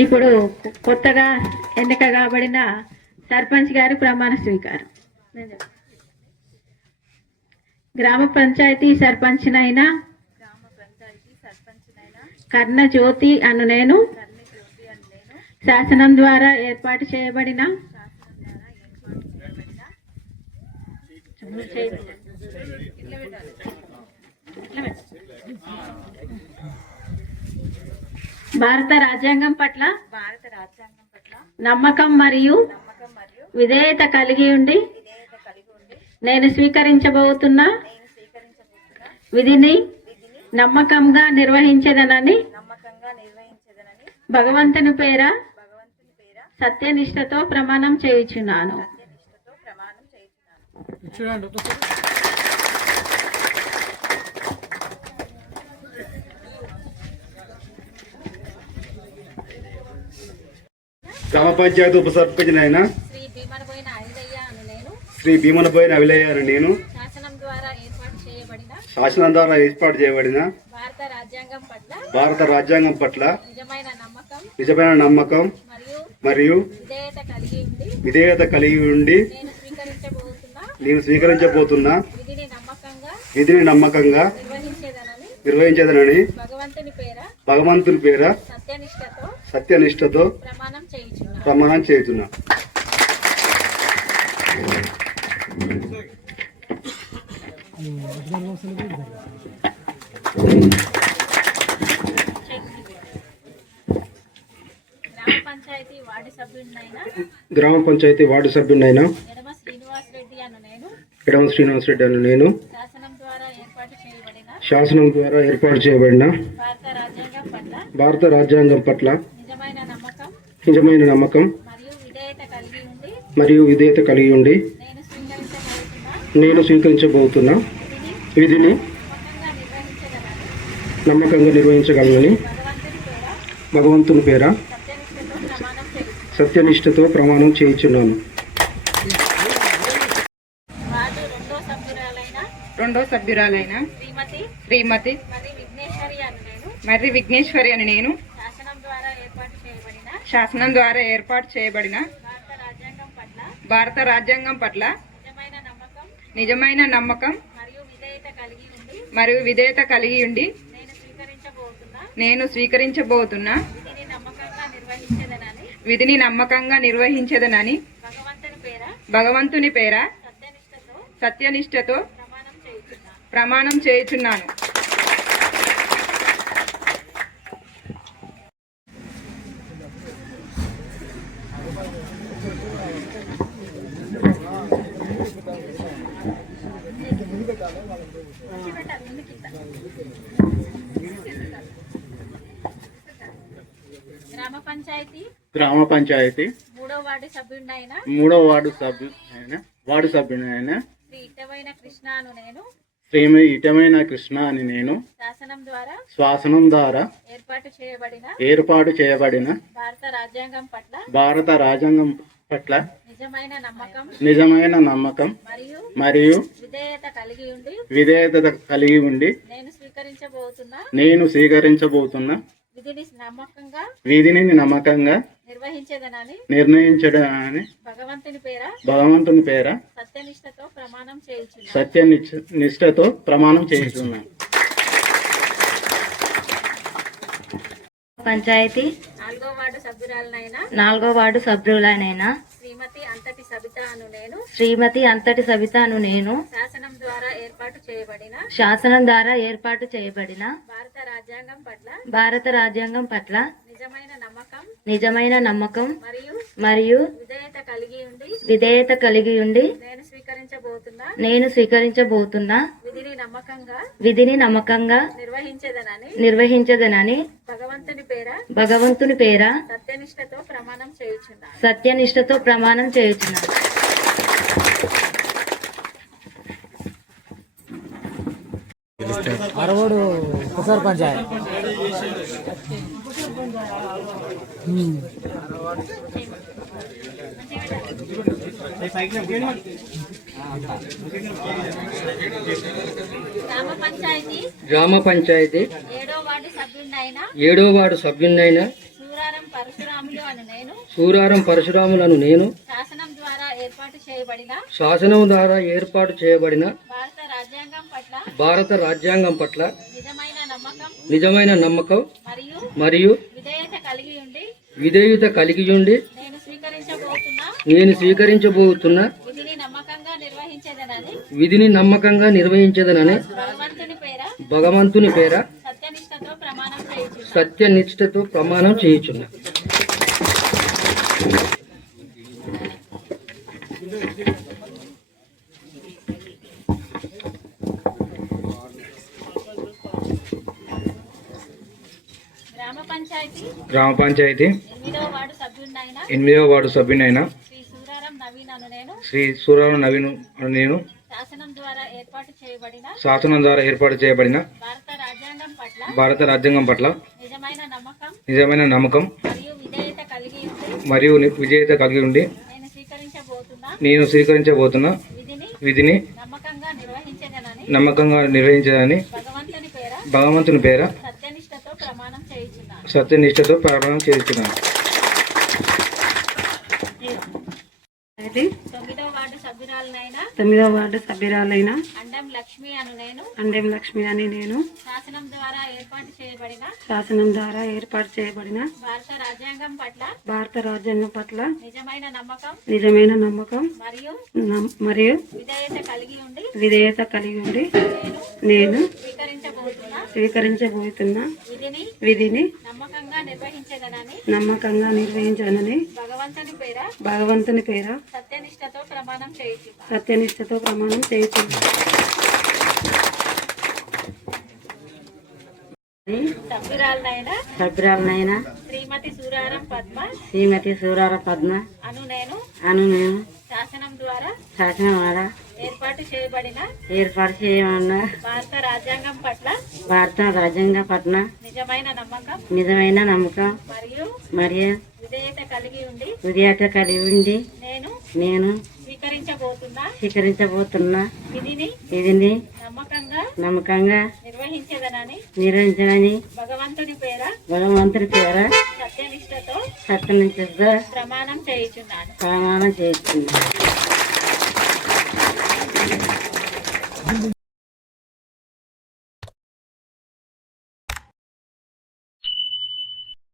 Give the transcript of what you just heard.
ఇప్పుడు కొత్తగా ఎన్నిక కాబడిన సర్పంచ్ గారు ప్రమాణ స్వీకారం. గ్రామ పంచాయతీ సర్పంచ్నైనా కర్ణ జ్యోతి అను నేను శాసనం ద్వారా ఏర్పాటు చేయబడిన భారత రాజ్యాంగం పట్ల నమ్మకం మరియు విధేయత కలిగి ఉండి నేను స్వీకరించబోతున్న విధిని నమ్మకంగా నిర్వహించేదనని భగవంతుని పేర సత్యనిష్టతో ప్రమాణం చేయుచున్నాను. గ్రామ పంచాయతీ ఉప సర్పంచ్ అయిన శ్రీ భీమనబోయిన అవిలయ్య అని నేను శాసనం ద్వారా ఏర్పాటు చేయబడిన భారత రాజ్యాంగం పట్ల నిజమైన నమ్మకం మరియు విధేయత కలిగి ఉండి నేను స్వీకరించబోతున్న విధిని నమ్మకంగా నిర్వహించేదనని భగవంతుని పేర సత్యనిష్టతో ప్రమాణం చేయుచున్నా. గ్రామ పంచాయతీ వార్డు సభ్యుడినైనా ఎడమ శ్రీనివాస్ రెడ్డి అను నేను శాసనం ద్వారా ఏర్పాటు చేయబడిన భారత రాజ్యాంగం పట్ల నిజమైన నమ్మకం మరియు విధేయత కలిగి ఉండి నేను స్వీకరించబోతున్న విధిని నమ్మకంగా నిర్వహించగలనని భగవంతుని పేర సత్యనిష్టతో ప్రమాణం చేయించున్నాను. రెండో సభ్యురాలైన శ్రీమతి మర్రి విఘ్నేశ్వరి అని నేను శాసనం ద్వారా ఏర్పాటు చేయబడిన భారత రాజ్యాంగం పట్ల నిజమైన నమ్మకం మరియు విధేయత కలిగి ఉండి నేను స్వీకరించబోతున్న విధిని నమ్మకంగా నిర్వహించేదనని భగవంతుని పేర సత్యనిష్టతో ప్రమాణం చేయుచున్నాను. గ్రామ పంచాయతీ మూడో వార్డు సభ్యుడైన శ్రీ ఇటమైన కృష్ణ అని నేను శాసనం ద్వారా ఏర్పాటు చేయబడిన భారత రాజ్యాంగం పట్ల నిజమైన నమ్మకం మరియు విధేయత కలిగి ఉండి నేను స్వీకరించబోతున్న విధిని నమ్మకంగా నిర్ణయించడాన్ని భగవంతుని పేర సత్యనిష్టతో ప్రమాణం చేస్తున్నాను. పంచాయతీ నాలుగో వార్డు సభ్యులైన శ్రీమతి అంతటి సబితాను నేను శాసనం ద్వారా ఏర్పాటు చేయబడిన భారత రాజ్యాంగం పట్ల నిజమైన నమ్మకం మరియు విధేయత కలిగి ఉండి నేను స్వీకరించబోతున్న విధిని నమ్మకంగా నిర్వహించదనని భగవంతుని పేర సత్యనిష్టతో ప్రమాణం చేయుచున్నాను. అరవడు సర్పంచ్ గ్రామ పంచాయతీ 7వ వార్డు సభ్యునైన పరశురాములు అను నేను సూరారం పరశురాములను నేను శాసనం ద్వారా ఏర్పాటు చేయబడిన శాసనం ద్వారా ఏర్పాటు చేయబడిన భారత రాజ్యాంగం పట్ల భారత రాజ్యాంగం పట్ల నిజమైన నమ్మకం మరియు విధేయత కలిగి ఉండి నేను స్వీకరించబోతున్న విధిని నమ్మకంగా నిర్వహించదనని భగవంతుని పేర సత్యనిష్టతో ప్రమాణం చేయుచున్నా. గ్రామ పంచాయతీ 8వ వార్డు సభ్యునైన శ్రీ సూరారం నవీన్ అను నేను శాసనం ద్వారా ఏర్పాటు చేయబడిన భారత రాజ్యాంగం పట్ల నిజమైన నమ్మకం మరియు విధేయత కలిగి ఉండి నేను స్వీకరించబోతున్న విధిని నమ్మకంగా నిర్వహించదని భగవంతుని పేర సత్యనిష్టతో ప్రమాణం చేస్తున్నాను. 9వ వార్డు సభ్యురాలైన అండం లక్ష్మి అని నేను శాసనం ద్వారా ఏర్పాటు చేయబడిన భారత రాజ్యాంగం పట్ల నిజమైన నమ్మకం మరియు విధేయత కలిగి ఉండి నేను స్వీకరించబోతున్న విధిని నమ్మకంగా నిర్వహించదనని భగవంతుని పేర సత్యనిష్టతో ప్రమాణం చేయుచున్నాను. సభ్యురాలనైనా శ్రీమతి సూరారం పద్మ అను నేను శాసనం ద్వారా ఏర్పాటు చేయబడిన భారత రాజ్యాంగం పట్ల నిజమైన నమ్మకం మరియు విధేయత కలిగి ఉండి నేను స్వీకరించబోతున్న విధిని నమ్మకంగా నిర్వహించదనని భగవంతుని పేర సత్యనిష్టతో ప్రమాణం చేయుచున్నాను.